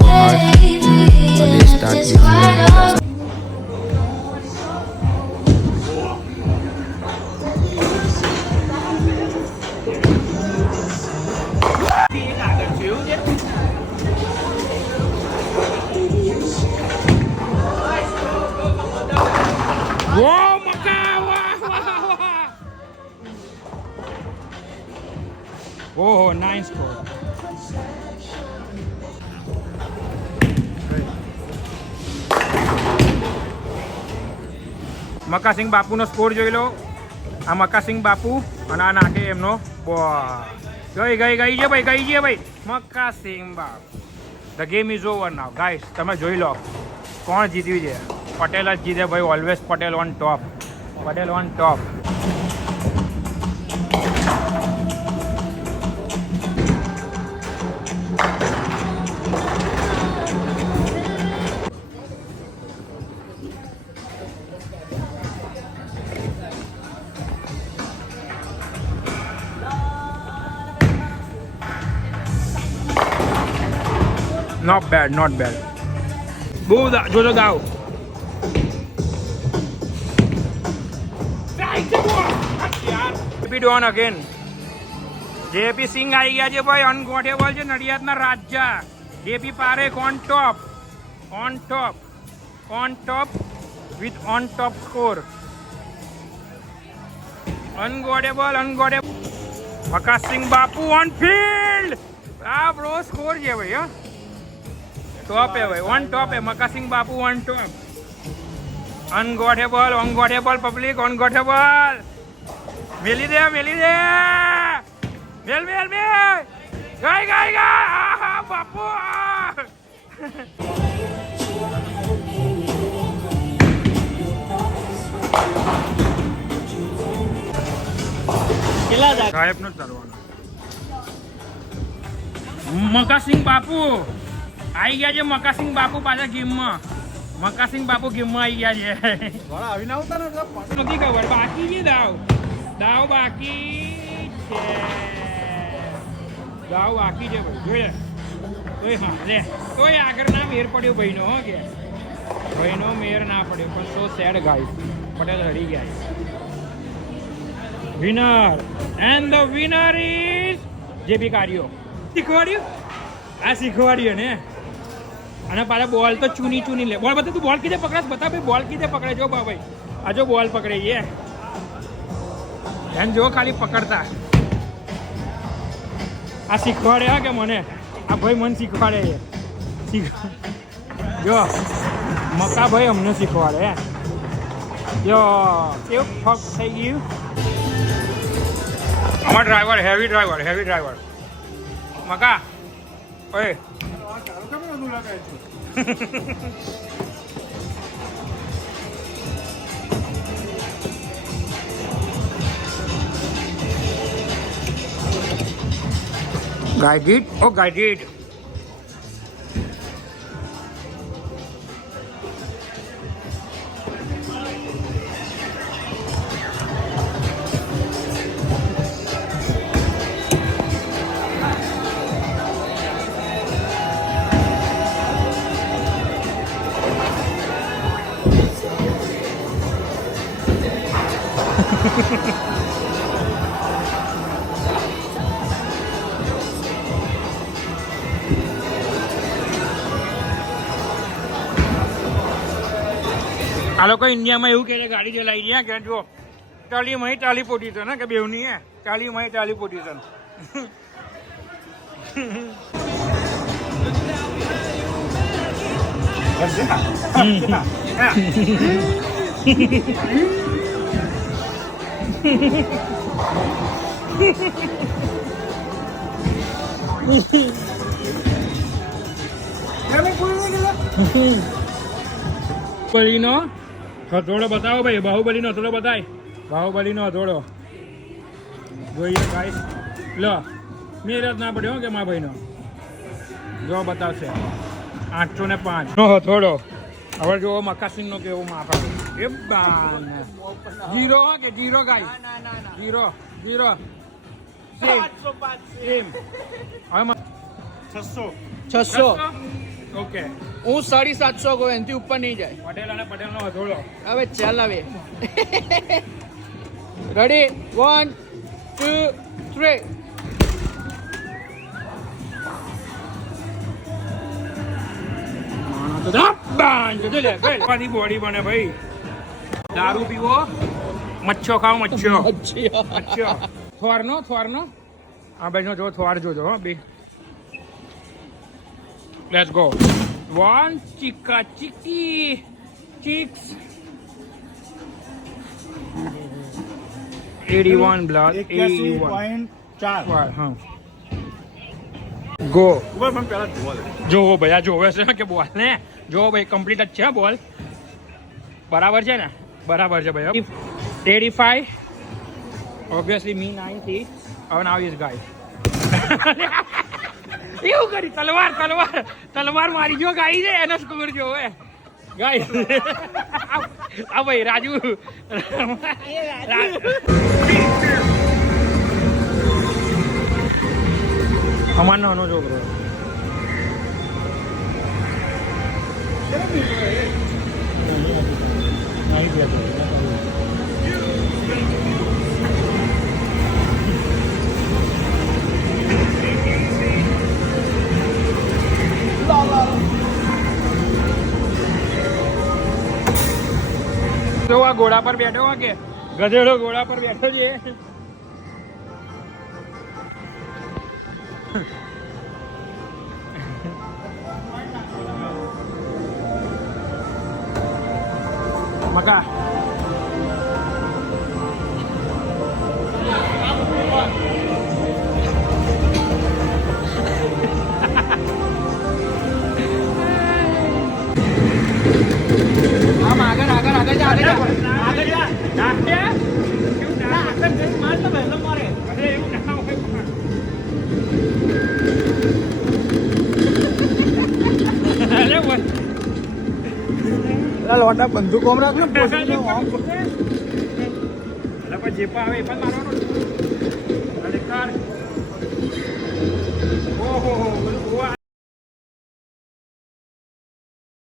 so hard. So let's start with Wow, Maka! Wow! Oh, nice score. મકાસિંહ બાપુનો score જોઈ લો. આ મકાસિંહ બાપુ અને આ નાખે એમનો ગઈ છે ભાઈ મકાસિંહ બાપુ. The game is over now guys. તમે જોઈ લો કોણ જીત્યું છે. પટેલ જ જીતે ભાઈ. Always Patel on top. Patel on top. Not bad, not bad. જોજો દાવ. JP don again. JP Singh આવી ગયા છે ભાઈ. અનગોઠેબલ છે નડિયાદના રાજા. JP Parekh on top. On top with on top score. અનગોઠેબલ. Makasinh Bapu on field. આ બ્રો સ્કોર છે ભાઈ. હા, टॉप है भाई. ऑन टॉप है मकासिंह बापू. On top. अनगोठेबल पब्लिक. अनगोठेबल. मेली दे मेल गाय आहा बापू. गायब न करवाना. मकासिंह बापू આવી ગયા છે. મકાસિંહ બાપુ પાછા ગેમમાં. મકાસિંહ બાપુ ગેમમાં આવી ગયા છે. નથી ખબર. બાકી છે દાવ બાકી છે. ભાઈ જોઈ તોય હા લે તોય આગળ ના મેર પડ્યો ભાઈનો. હો કે ભાઈનો મેર ના પડ્યો. પણ સો સેડ ગાય. પટેલ હરી ગયા. Winner and the winner is JP કાર્યો. શીખવાડ્યું ને. અને પાછા બોલ તો ચૂની લે. બોલ બતા. તું બોલ કીધે પકડાશ. બતા ભાઈ બોલ કીધે પકડે. જો ભાઈ આ જો બોલ પકડે છે. એમ જો ખાલી પકડતા. આ શીખવાડે હા કે મને. આ ભાઈ મને શીખવાડે છે. જો મકા ભાઈ અમને શીખવાડે. જો કેવું ફક થઈ ગયું. અમારા ડ્રાઈવર હેવી ડ્રાઈવર મકા. ઓય guided. Oh, guided. આ લોકો ઇન્ડિયામાં એવું કહે છે ગાડી ચલાવી ગયા કે જો 40 પોઝિશન કે બેવની હે 40 પોઝિશન. બાહુબલીનો હથોડો બતાવો ભાઈ. બાહુબલીનો હથોડો બતાય. બાહુબલીનો હથોડો જોઈએ ગાઈસ. લો મેર જ ના પડ્યો કે મા ભાઈનો. જો બતાવશે 805 નો હથોડો. હવે જો મકાસિંહનો કેવો માપ એ બાન. જીરો કે જીરો ગાઈસ. Zero same. હવે 600 ઓકે હું 750 કહું, એનાથી ઉપર નહીં જાય. પટેલ અને પટેલનો હથોડો. હવે ચાલ હવે. રેડી 1 2 3. બોડી બને ભાઈ. દારૂ પીવો, મચ્છો ખાઓ, મચ્છો. મચ્છો થોરનો આ ભાઈનો જો થોર જોજો હો બે. Let's go. 1 ચીકા ચીકી ચીક્સ 81 બ્લડ 81.4 હા ગો. જોવો ભાઈ આ જોવે છે કે બોલ ને જો ભાઈ કમ્પ્લીટ જ છે બોલ. બરાબર છે ને? બરાબર છે ભાઈ. 85 ઓબ્વિયસલી મી 90. હવે નાવ ઇઝ ગાય. એવું કરી તલવાર મારી જો ગાય છે એનો સ્કોર જોવે ગાય. આ ભાઈ રાજુ અમાર નાનો છોકરો. તો આ ઘોડા પર બેઠો હોય કે ગધેડો ઘોડા પર બેઠો છે. મકા આગળ જા. લોટા બંદૂક કોમ રાખ ને જે પણ આવે એ પણ મારવાનો. ઓહો